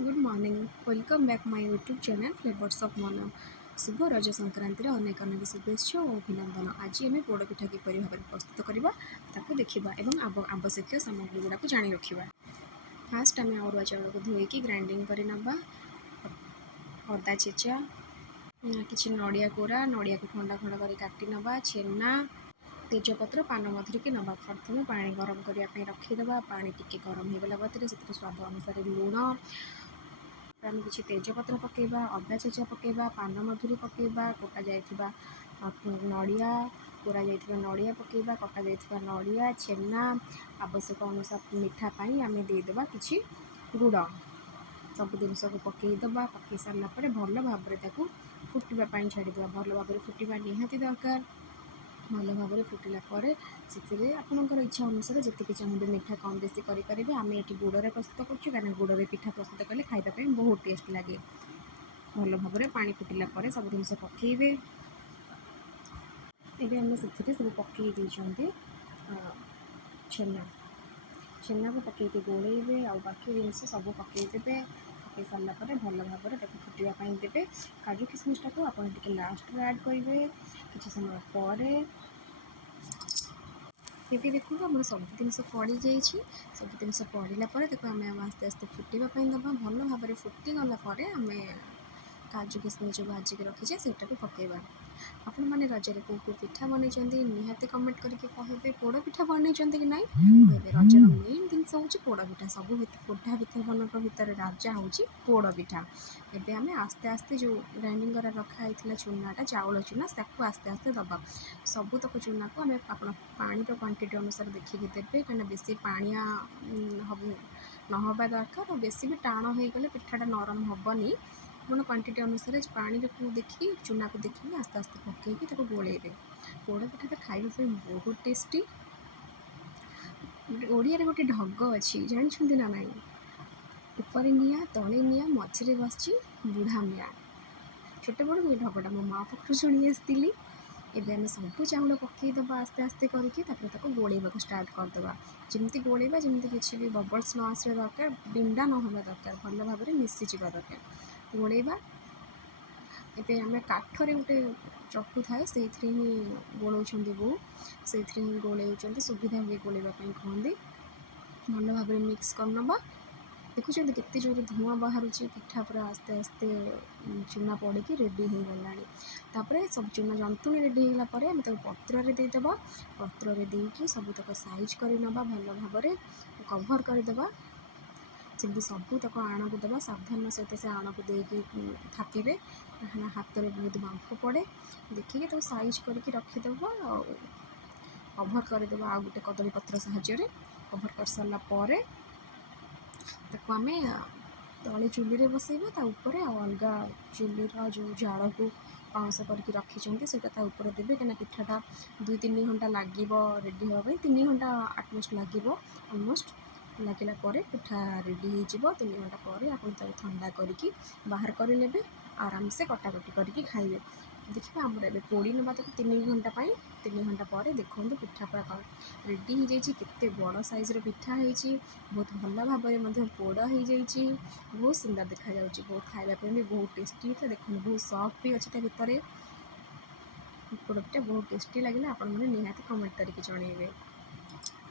Good morning welcome back my YouTube channel flavours of मन शुभ रज संक्रांतिर अनेक अनेक शुभेच्छा और अभिनंदन। आज आम पोड़पिठा किपर भाव में प्रस्तुत करवा देखा और आवश्यक सामग्री गुड़ाक जाणी रखा। फास्ट आम अरुआ चाउल को धोईकी ग्राइंडिंग कर नवा, अदा छेचा, किसी नड़िया कोरा, नड़िया को खंड खंड कर काटी नवा, छेना, तेजपत्र, पान मधुरी नवा। प्रथम पानी गरम करने रखीदे, पानी टिके गरम हो गला बदले से स्वाद अनुसार लुण, आम किसी तेजपत्र पकेबा, अदा छेचा पकेबा, पान मधुरी पकेबा, कोटा जाइथिबा नड़िया, कोरा जाइथिबा नड़िया पकेबा, कटा जाइथिबा नड़िया, छेना, आवश्यक अनुसार मीठा पाई आम देदेबा किछि गुड़, सब जिनस को पकईदबा। पकई सारा पर भल भाव में फुटवा छाड़ीदा, भल भाव में फुटवा निहाती दरकार। भल भाव में फुटिला से आपंकर इच्छा अनुसार जी चाहिए मीठा कम बेसी करेंगे। आम ये गुड़ में प्रस्तुत करें, गुड़ में पिठा प्रस्तुत कले खाइबा बहुत टेस्ट लगे। भल भाव में पानी फुटिला सब जिन पकईबे। एबे आम से सब पकई देइछंती छेना, छेना को पकईके गोलेबे आ बाकी जिनस सब पकईदेवे। पकई सारा भल भाव में फुटापी देवे। काजू किशमिश टाक आप लास्ट में ऐड करेंगे किसी समय पर। ये देखो आम सब जिन पड़ जा सब जिन पड़ापर आम आस्ते आस्ते फुटापी दबा। भल भाव में फुटीगला आम काजू किशमिश जो भाजिक रखीचे से पकेबा। आपण मैंने रजरे कौ पिठा बनई निहाती कमेंट करके कहे पोड़ पिठा बनई कि ना। रजर मेन जिनस हूँ पोड़ पिठा, सब पिठा पिठापन भितर राजा हूँ पोड़ पिठा। एबे आम आस्ते आस्ते जो ग्राइंडिंग कर रखाई चूनाटा चाउल चूना सबको आस्ते आस्ते दबा। सबूतक चूना को आम पानी क्वांटिटी अनुसार देखिए देवे, कहीं बेसी पानिया नहबा दरकार और बेसी भी टाण हो गले पिठाटा नरम हेनी। मन क्वांटिटी अनुसार पानी को देखिए चूना को देखिए आस्ते आस्ते पकईकि गोलेबे। पोड़ पिठाटा खाइबा बहुत टेस्टी। ओडिया गोटे ढग अच्छी जानते ना ना, ऊपर निआ तले निआ मझे बस बुढ़ा मियाँ। छोटे बड़ ये ढगटा मो माँ पाखु शुणी आसती। एबे आम सब चाउल पकईदबा आस्ते आस्ते करके गोलेबा स्टार्ट करदे। जमती गोलेबा जमती किसी भी बबल्स न आसा दरकार, बिंडा न होगा दरकार, भल भाव में मिसी जा दरकार गोलेबा। एबे आम काठरे गोटे चटू थाए से ही गोलौं बो, से ही गोलैं सुविधा हुए गोलेवाई कहते। भल भाव में मिक्स करनबा। देखुं केते जोर धुआं बाहर पिठा पूरा आस्ते आस्ते चूना पड़ी रेडी हो गला। सब चूना जंतुणी रेडी होगा आम पत्र देदेबा। पत्र देकी सबूतक साइज कर नवा, भल भाव में कभर करदेबा। जमी सबूतक आण को देवा सावधान सहित से आण को देकी थापिबे, हाथ में बहुत बांफ पड़े। देखिए तो साइज करके रखीदेव, कभर करदेव आ गोटे कदली पत्र साहाय्य कभर कर सारा पर आम तले चुली बसैबा, उपर अलग चुलीर जो जाड़ को पाउंस करके रखी से देवे। कहीं पिठाटा 2-3 घंटा लगे रेडी हाँपाई, 3 घंटा आटलिस्ट लगे अलमोस्ट। लगे पिठा रेडी हो 3 घंटा पर आप ठंडा करके बाहर कर ले आराम से कटाकटी करके खाइबे। देखिए आमर ए पोड़ी नवा 3 घंटा 3 घंटा पर देखो पिठा पूरा रेडी हो जाए। केते बड़ साइज पिठा होती, बहुत भल भाव में पोड़ हो जाए, बहुत सुंदर देखा जाउची, बहुत खाइबा भी बहुत टेस्टी था। देखो बहुत सॉफ्ट भी अच्छी भितर। पोड़ पिठा बहुत टेस्टी लगे, आप निहाती कमेंट करके जणेबे।